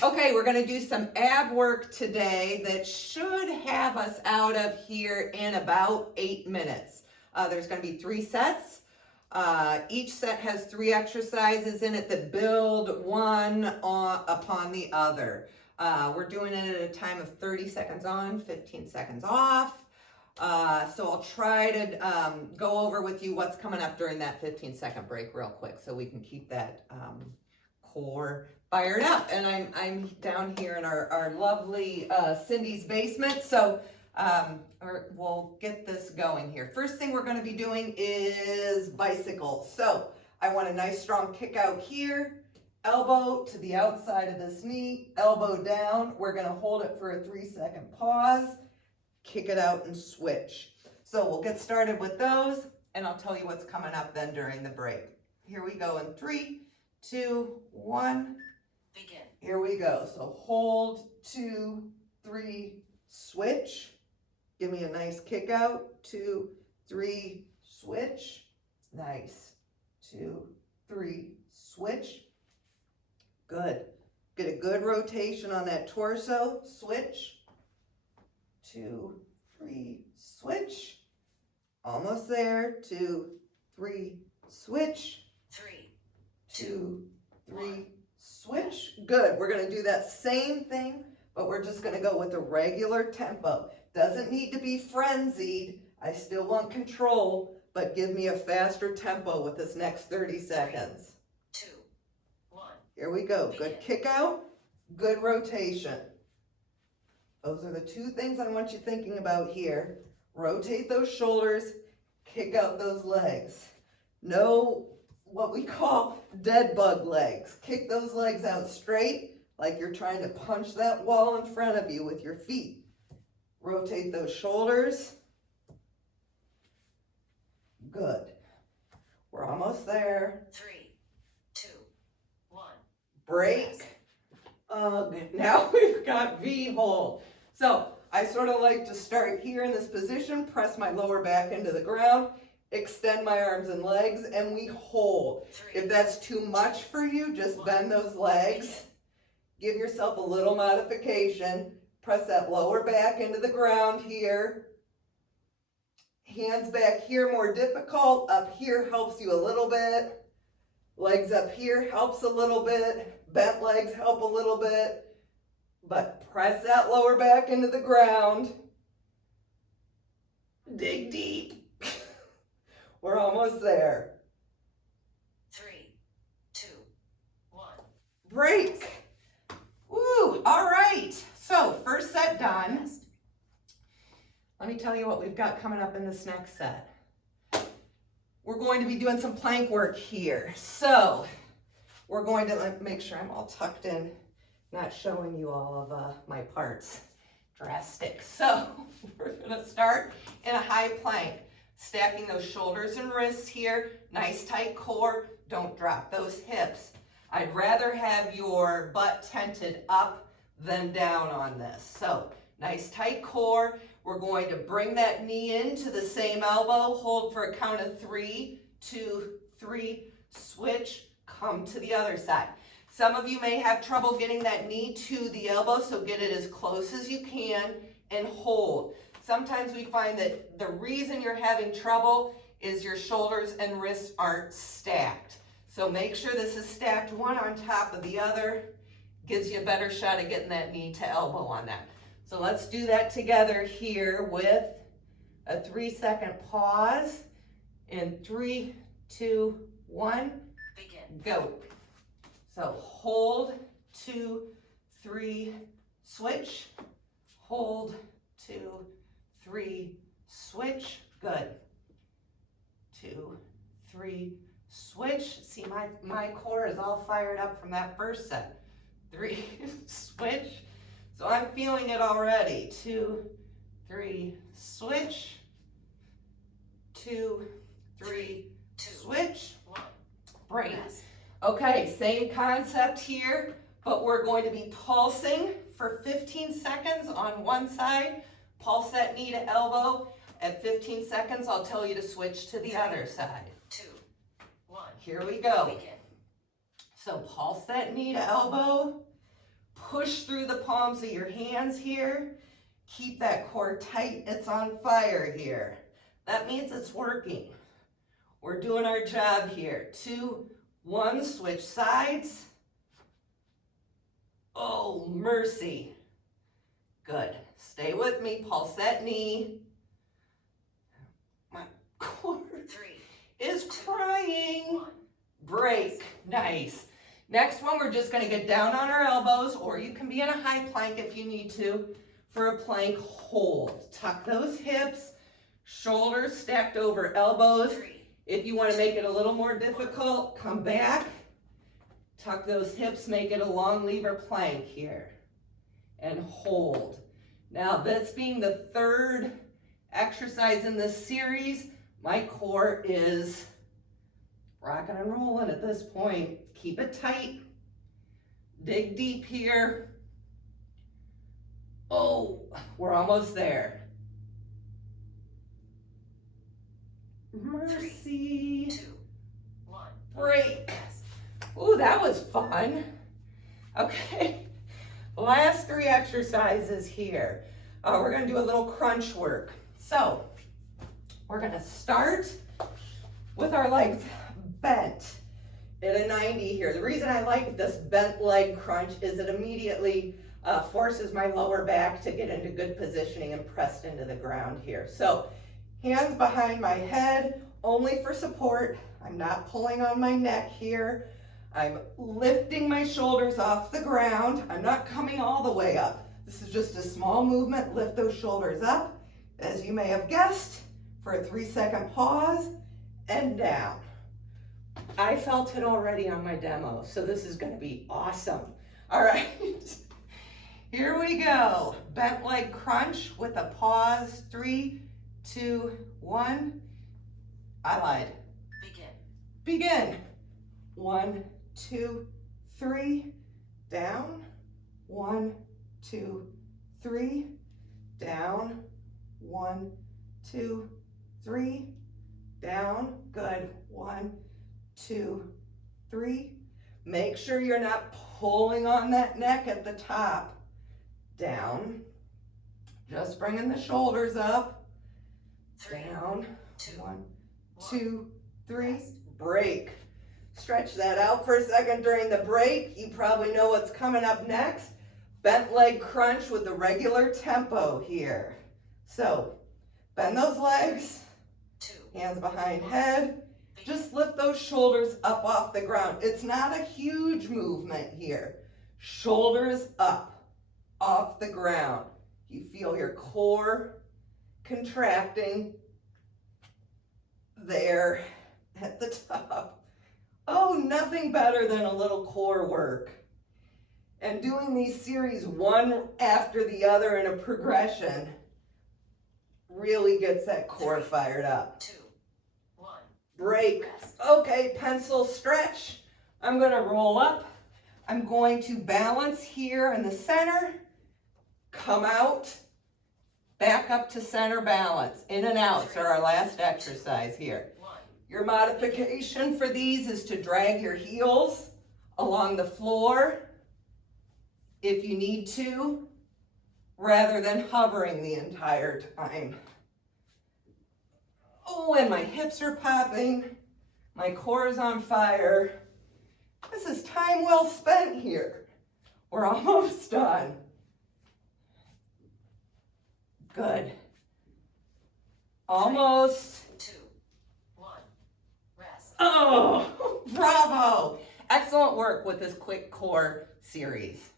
Okay, we're gonna do some ab work today that should have us out of here in about 8 minutes. There's gonna be 3 sets. Each set has 3 exercises in it that build one upon the other. We're doing it at a time of 30 seconds on, 15 seconds off. So I'll try to go over with you what's coming up during that 15-second break real quick so we can keep that core fired up. And I'm down here in our lovely Cindy's basement, so we'll get this going here. First thing we're going to be doing is bicycles. So I want a nice strong kick out here, elbow to the outside of this knee, elbow down. We're going to hold it for a 3-second pause, kick it out and switch. So we'll get started with those and I'll tell you what's coming up then during the break. Here we go in 3, 2, 1. Begin. Here we go. So hold, 2, 3, switch. Give me a nice kick out. 2, 3, switch. Nice. 2, 3, switch. Good. Get a good rotation on that torso. Switch. 2, 3, switch. Almost there. 2, 3, switch. 3, 2, 3, switch. Good. We're going to do that same thing, but we're just going to go with a regular tempo. Doesn't need to be frenzied. I still want control, but give me a faster tempo with this next 30 seconds. 2, 1. Here we go. Good kick out, good rotation. Those are the 2 things I want you thinking about here. Rotate those shoulders, kick out those legs. No, what we call dead bug legs. Kick those legs out straight like you're trying to punch that wall in front of you with your feet. Rotate those shoulders. Good. We're almost there. 3, 2, 1. Break. Now we've got V hold. So I sort of like to start here in this position, press my lower back into the ground, extend my arms and legs, and we hold. 3, If that's too much for you, just bend those legs. Give yourself a little modification. Press that lower back into the ground here. Hands back here, more difficult. Up here helps you a little bit. Legs up here helps a little bit. Bent legs help a little bit. But press that lower back into the ground. Dig deep. We're almost there. 3, 2, 1. Break. Woo, all right. So first set done. Rest. Let me tell you what we've got coming up in this next set. We're going to be doing some plank work here. So we're going to make sure I'm all tucked in, not showing you all of my parts. Drastic. So we're going to start in a high plank, stacking those shoulders and wrists here. Nice tight core. Don't drop those hips. I'd rather have your butt tented up than down on this. So nice tight core. We're going to bring that knee into the same elbow. Hold for a count of 3, 2, 3, switch, come to the other side. Some of you may have trouble getting that knee to the elbow, so get it as close as you can and hold. Sometimes we find that the reason you're having trouble is your shoulders and wrists aren't stacked. So make sure this is stacked one on top of the other. Gives you a better shot at getting that knee to elbow on that. So let's do that together here with a 3-second pause in 3, 2, 1, Begin. go. So hold, 2, 3, switch, hold, 2, 3, switch, good. 2, 3, switch. See, my core is all fired up from that first set. 3, switch. So I'm feeling it already. 2, 3, switch. 2, 3, 2, switch. 1. Break. Rest. Okay, same concept here, but we're going to be pulsing for 15 seconds on one side. Pulse that knee to elbow. At 15 seconds, I'll tell you to switch to the other side. 2, 1. Here we go. Begin. So pulse that knee to elbow. Push through the palms of your hands here. Keep that core tight. It's on fire here. That means it's working. We're doing our job here. 2, 1, switch sides. Oh, mercy. Good. Stay with me. Pulse that knee. My core 3, is crying. 1. Break. Nice. Next one, we're just going to get down on our elbows, or you can be in a high plank if you need to. For a plank hold. Tuck those hips, shoulders stacked over elbows. 3. If you want to make it a little more difficult, come back. Tuck those hips, make it a long lever plank here. And hold. Now, this being the third exercise in this series, my core is rocking and rolling at this point. Keep it tight. Dig deep here. Oh, we're almost there. Mercy. 2, 1. Break. Ooh, that was fun. Okay, last 3 exercises here. We're gonna do a little crunch work. So, we're gonna start with our legs bent at a 90 here. The reason I like this bent leg crunch is it immediately forces my lower back to get into good positioning and pressed into the ground here. So, hands behind my head, only for support. I'm not pulling on my neck here. I'm lifting my shoulders off the ground. I'm not coming all the way up. This is just a small movement. Lift those shoulders up, as you may have guessed, for a 3-second pause, and down. I felt it already on my demo, so this is going to be awesome. All right, here we go. Bent leg crunch with a pause. 3, 2, 1. I lied. Begin. 1, 2, 3, down. 1, 2, 3, down. 1, 2, 3, down. Good. 1, 2, 3. Make sure you're not pulling on that neck at the top. Down. Just bringing the shoulders up. 3, Down. 2, 1, 2, 3. Break. Stretch that out for a second during the break. You probably know what's coming up next. Bent leg crunch with the regular tempo here. So, bend those legs, 2. hands behind head. Just lift those shoulders up off the ground. It's not a huge movement here. Shoulders up, off the ground. You feel your core contracting there at the top. Oh, nothing better than a little core work. And doing these series one after the other in a progression really gets that core fired up. 2, 1. Break. Okay, pencil stretch. I'm going to roll up. I'm going to balance here in the center. Come out. Back up to center balance. In and out. So our last exercise here. 1. Your modification for these is to drag your heels along the floor if you need to, rather than hovering the entire time. Oh, and my hips are popping. My core is on fire. This is time well spent here. We're almost done. Good. Almost. 2, 1. Rest. Oh, bravo. Excellent work with this quick core series.